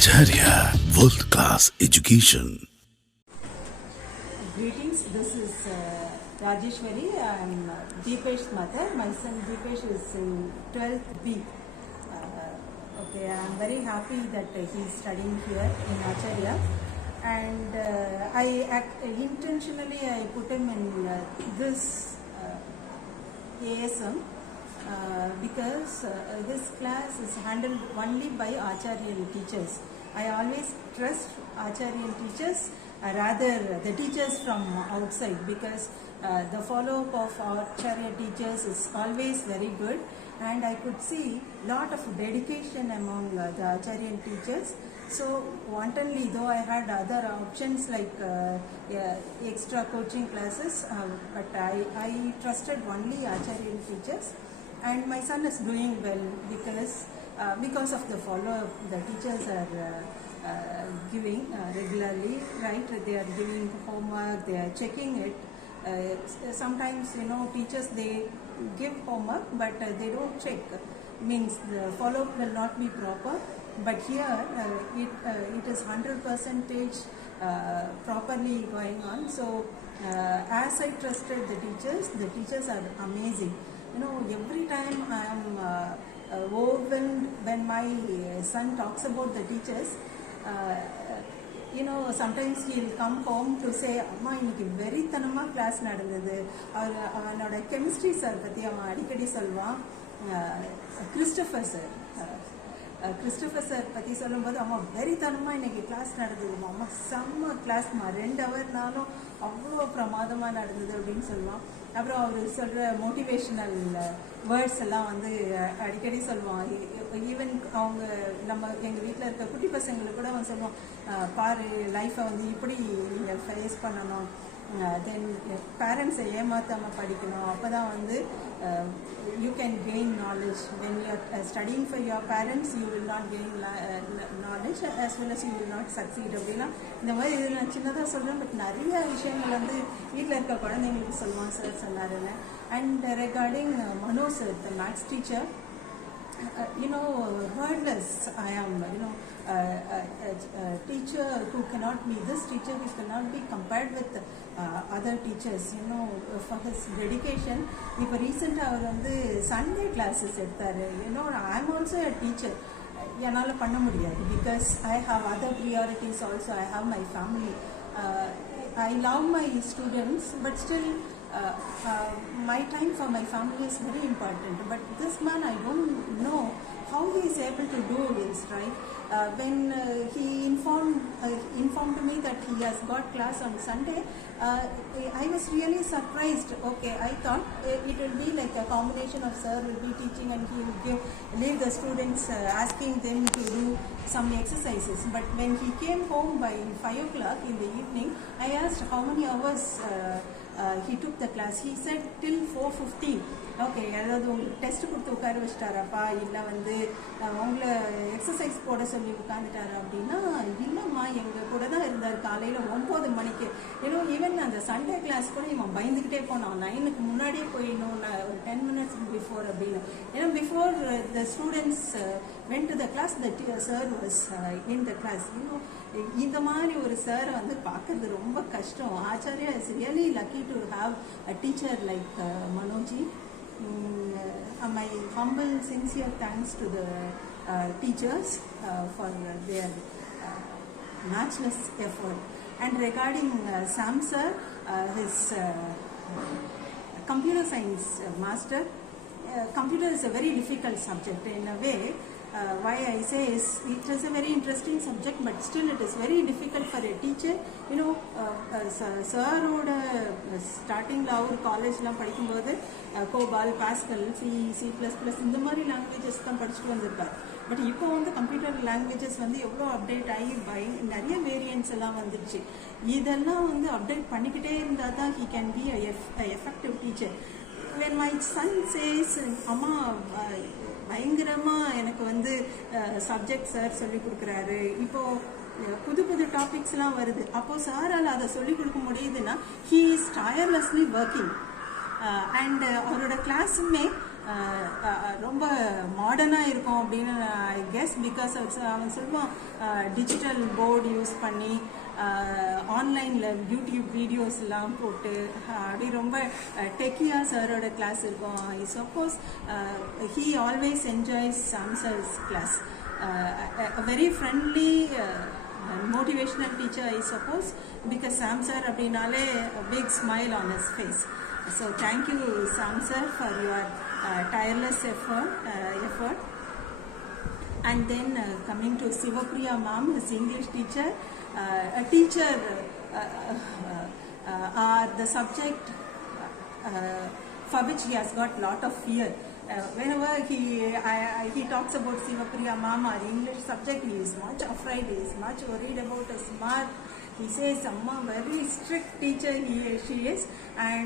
Acharya World Class Education. Greetings, this is Rajeshwari. I am Deepesh's mother. My son Deepesh is in 12th B. I am very happy that he is studying here in Acharya. And intentionally I put him in this ASM because this class is handled only by Acharyan teachers. I always trust Acharyan teachers rather the teachers from outside, because the follow-up of Acharya teachers is always very good, and I could see lot of dedication among the Acharyan teachers. So wantonly, though I had other options like extra coaching classes, but I trusted only Acharyan teachers, and my son is doing well because of the follow-up the teachers are giving regularly, right? They are giving homework, they are checking it. Sometimes, teachers, they give homework, but they don't check. Means the follow-up will not be proper. But here, it is 100% properly going on. So, as I trusted the teachers are amazing. Every time I am overwhelmed when my son talks about the teachers. Sometimes he will come home to say, Amma, இன்னைக்கு வெறித்தனமா கிளாஸ் நடந்தது. அவனோட chemistry sir பற்றி அவன் அடிக்கடி சொல்வான். Christopher sir பற்றி சொல்லும்போது, அம்மா வெறித்தனமாக இன்னைக்கு கிளாஸ் நடந்ததுமா, அம்மா செம்ம கிளாஸ்மா, 2 ஹவர்னாலும் அவ்வளோ பிரமாதமாக நடந்தது அப்படின்னு சொல்லுவான். அப்புறம் அவர் சொல்கிற மோட்டிவேஷனல் வேர்ட்ஸ் எல்லாம் வந்து அடிக்கடி சொல்லுவான். ஈவன் அவங்க எங்கள் வீட்டில் இருக்க குட்டி பசங்களுக்கு கூட அவன் சொல்லுவான், பாரு லைஃப்பை வந்து இப்படி நீங்கள் ஃபேஸ் பண்ணணும், தென் பேரண்ட்ஸை ஏமாற்றாமல் படிக்கணும், அப்போ தான் வந்து you can gain knowledge. When you are studying for your parents, you will not gain knowledge as well as you will not succeed. அப்படின்னா இந்த மாதிரி இது நான் சின்னதாக சொல்கிறேன், பட் நிறைய விஷயங்கள் வந்து வீட்டில் இருக்க குழந்தைங்களுக்கு சொல்லுவான் சார் சொன்னாருன்னு. And regarding Mano sir, the maths teacher, wordless I am, a teacher who cannot be, this teacher who cannot be compared with other teachers, for his dedication. இப்போ ரீசெண்டாக அவர் வந்து சண்டே கிளாஸஸ் எடுத்தார். I am also a teacher. என்னால் பண்ண முடியாது, because I have other priorities also. I have my family. I love my students, but still my time for my family is very important. But this man, I don't know how he is able to do this, right? When he informed me that he has got class on Sunday, I was really surprised. Okay, I thought it will be like a combination of sir will be teaching and he will leave the students asking them to do some exercises. But when he came home by 5 o'clock in the evening, I asked how many hours he took the class. He said till 4:15. ஓகே, அதாவது உங்களுக்கு டெஸ்ட் கொடுத்து உட்கார வச்சிட்டாராப்பா, இல்லை வந்து உங்களை எக்ஸசைஸ் போட சொல்லி உட்காந்துட்டாரு அப்படின்னா, இல்லைம்மா எங்கள் கூட தான் இருந்தார் காலையில் 9 மணிக்கு. ஈவன் அந்த சண்டே கிளாஸ் கூட இவன் பயந்துக்கிட்டே போனான், 9க்கு முன்னாடியே போயிடணும், ஒரு 10 minutes பிஃபோர் அப்படின்னு. Before the students went to the class, the sir was in the class. இந்த மாதிரி ஒரு சாரை வந்து பார்க்கறது ரொம்ப கஷ்டம். Acharya is really lucky to have a teacher like Manoji. My humble, sincere thanks to the teachers for their matchless effort. And regarding Sam sir, his computer science master, computer is a very difficult subject in a way. Why I say is, it is a very interesting subject, but still it is very difficult for a teacher. சாரோட ஸ்டார்டிங்கில் அவர் காலேஜ்லாம் படிக்கும்போது Gopal, pascal, C++ இந்த மாதிரி லாங்குவேஜஸ் தான் படிச்சுட்டு வந்திருப்பார். பட் இப்போ வந்து கம்ப்யூட்டர் லாங்குவேஜஸ் வந்து எவ்வளோ அப்டேட் ஆகி நிறைய வேரியன்ட்ஸ் எல்லாம் வந்துடுச்சு. இதெல்லாம் வந்து அப்டேட் பண்ணிக்கிட்டே இருந்தால் தான் he can be a effective teacher. When my son says, அம்மா பயங்கரமாக எனக்கு வந்து சப்ஜெக்ட் சார் சொல்லிக் கொடுக்குறாரு, இப்போது புது டாபிக்ஸ்லாம் வருது, அப்போது சாரால் அதை சொல்லிக் கொடுக்க முடியுதுன்னா he is tirelessly working. And அவரோட கிளாஸுமே ரொம்ப மாடர்னாக இருக்கும் அப்படின்னு ஐ கெஸ். பிகாஸ் அவன் சொல்லுவான் டிஜிட்டல் போர்டு யூஸ் பண்ணி ஆன்லைனில் யூடியூப் வீடியோஸ்லாம் போட்டு அப்படி ரொம்ப டெக்கியாக சாரோட கிளாஸ் இருக்கும். I suppose he always enjoys Sam sir's class. A very friendly motivational teacher, I suppose, because Sam sir abdinale a big smile on his face. So thank you, Sam sir, for your tireless effort. And then coming to Sivapriya ma'am, his English teacher, a teacher the subject for which he has got lot of fear. Whenever he talks about Sivapriya ma'am or English subject, he is much afraid, he is much worried about his mark. He says, Amma, very strict teacher she is, and